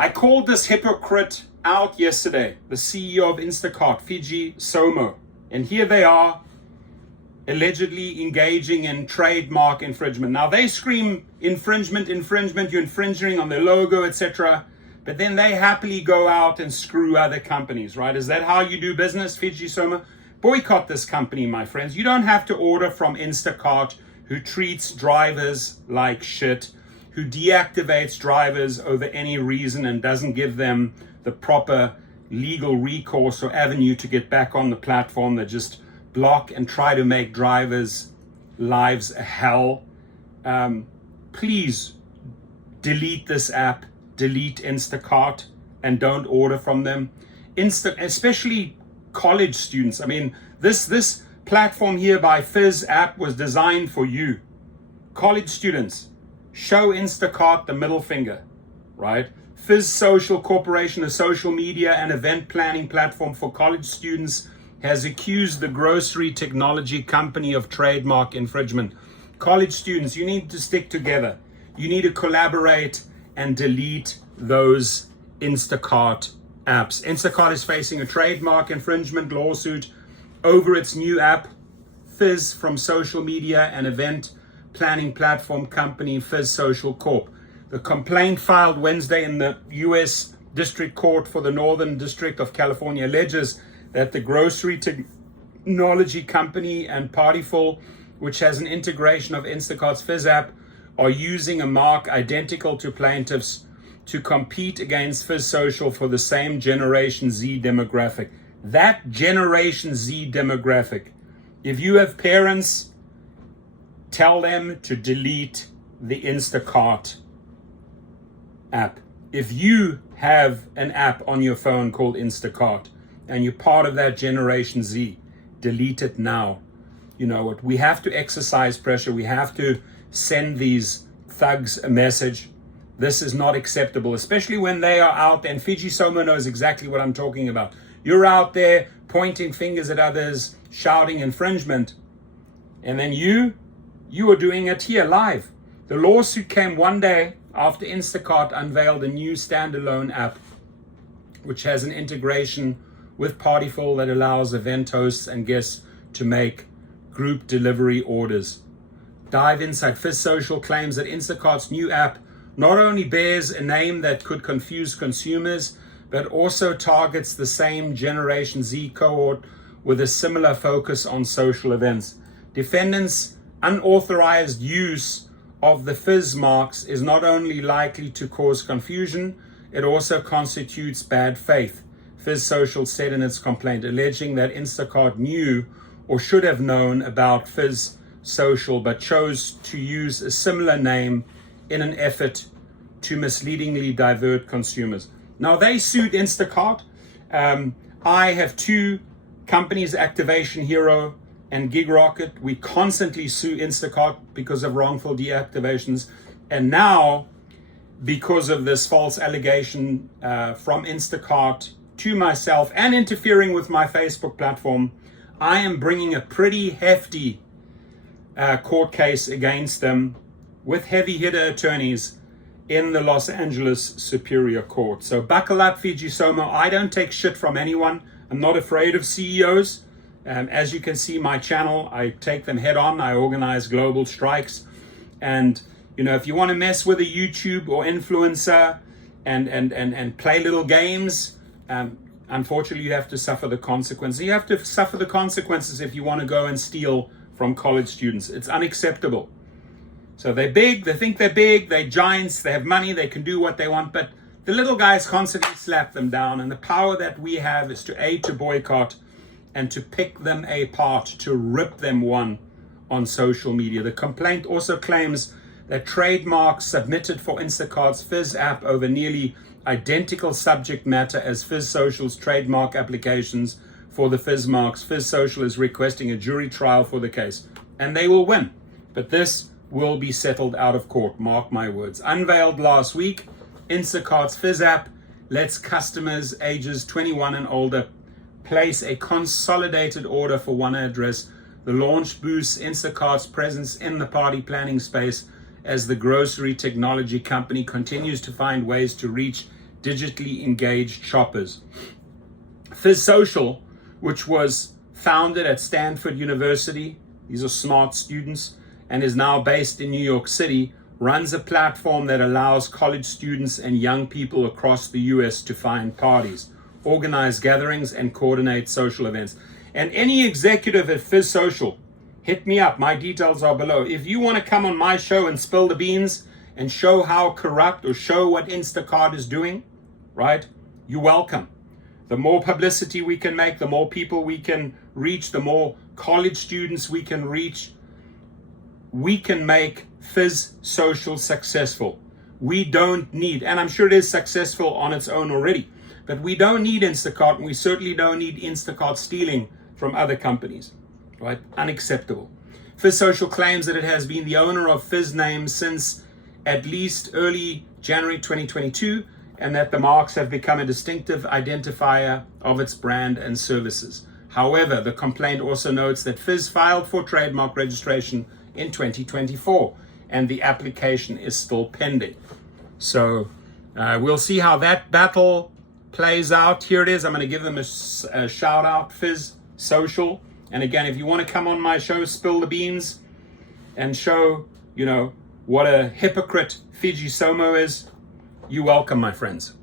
I called this hypocrite out yesterday, the CEO of Instacart, Fizz Somo. And here they are, allegedly engaging in trademark infringement. Now they scream infringement, you're infringing on their logo, etc. But then they happily go out and screw other companies, right? Is that how you do business, Fizz Somo? Boycott this company, my friends. You don't have to order from Instacart, who treats drivers like shit, who deactivates drivers over any reason and doesn't give them the proper legal recourse or avenue to get back on the platform. They just block and try to make drivers' lives a hell. Please delete this app, delete Instacart, and don't order from them. Especially college students. I mean, this platform here by Fizz app was designed for you. College students, show Instacart the middle finger, right? Fizz Social Corporation, a social media and event planning platform for college students, has accused the grocery technology company of trademark infringement. College students, you need to stick together. You need to collaborate and delete those Instacart apps. Instacart is facing a trademark infringement lawsuit over its new app, Fizz, from social media and event planning platform company Fizz Social Corp. The complaint filed Wednesday in the U.S. District Court for the Northern District of California alleges that the grocery technology company and Partyful, which has an integration of Instacart's Fizz app, are using a mark identical to plaintiffs to compete against Fizz Social for the same Generation Z demographic. That Generation Z demographic, if you have parents, tell them to delete the Instacart app. If you have an app on your phone called Instacart and you're part of that Generation Z, delete it now. You know what? We have to exercise pressure. We have to send these thugs a message. This is not acceptable, especially when they are out, and Fizz Somo knows exactly what I'm talking about. You're out there pointing fingers at others, shouting infringement, and then you are doing it here live. The lawsuit came one day after Instacart unveiled a new standalone app, which has an integration with Partyful that allows event hosts and guests to make group delivery orders. Dive inside. Fizz Social claims that Instacart's new app not only bears a name that could confuse consumers, but also targets the same Generation Z cohort with a similar focus on social events. Defendants' unauthorized use of the Fizz marks is not only likely to cause confusion, it also constitutes bad faith, Fizz Social said in its complaint, alleging that Instacart knew or should have known about Fizz Social, but chose to use a similar name in an effort to misleadingly divert consumers. Now, they sued Instacart. I have two companies, Activation Hero and Gig Rocket. We constantly sue Instacart because of wrongful deactivations. And now, because of this false allegation from Instacart to myself and interfering with my Facebook platform, I am bringing a pretty hefty court case against them with heavy hitter attorneys in the Los Angeles Superior Court. So buckle up, Fizz Somo. I don't take shit from anyone. I'm not afraid of CEOs. As you can see, my channel, I take them head on. I organize global strikes. And, you know, if you want to mess with a YouTube or influencer and play little games, unfortunately, you have to suffer the consequences. You have to suffer the consequences if you want to go and steal from college students. It's unacceptable. So they're big, they think they're big, they're giants, they have money, they can do what they want, but the little guys constantly slap them down. And the power that we have is to boycott and to pick them apart, to rip them one on social media. The complaint also claims that Trademark submitted for Instacart's Fizz app over nearly identical subject matter as Fizz Social's trademark applications for the Fizz marks. Fizz Social is requesting a jury trial for the case, and they will win. But this will be settled out of court, mark my words. Unveiled last week, Instacart's Fizz app lets customers ages 21 and older place a consolidated order for one address. The launch boosts Instacart's presence in the party planning space as the grocery technology company continues to find ways to reach digitally engaged shoppers. Fizz Social, which was founded at Stanford University, these are smart students, and is now based in New York City, runs a platform that allows college students and young people across the US to find parties, organize gatherings, and coordinate social events. And any executive at Fizz Social, hit me up. My details are below. If you want to come on my show and spill the beans and show how corrupt, or show what Instacart is doing, right? You're welcome. The more publicity we can make, the more people we can reach, the more college students we can reach, we can make Fizz Social successful. We don't need, and I'm sure it is successful on its own already, but we don't need Instacart, and we certainly don't need Instacart stealing from other companies, right? Unacceptable. Fizz Social claims that it has been the owner of Fizz name since at least early January 2022, and that the marks have become a distinctive identifier of its brand and services. However, the complaint also notes that Fizz filed for trademark registration in 2024, and the application is still pending. So we'll see how that battle plays out. Here it is. I'm going to give them a shout out, Fizz Social. And again, if you want to come on my show, spill the beans, and show, what a hypocrite Fiji Somo is, you're welcome, my friends.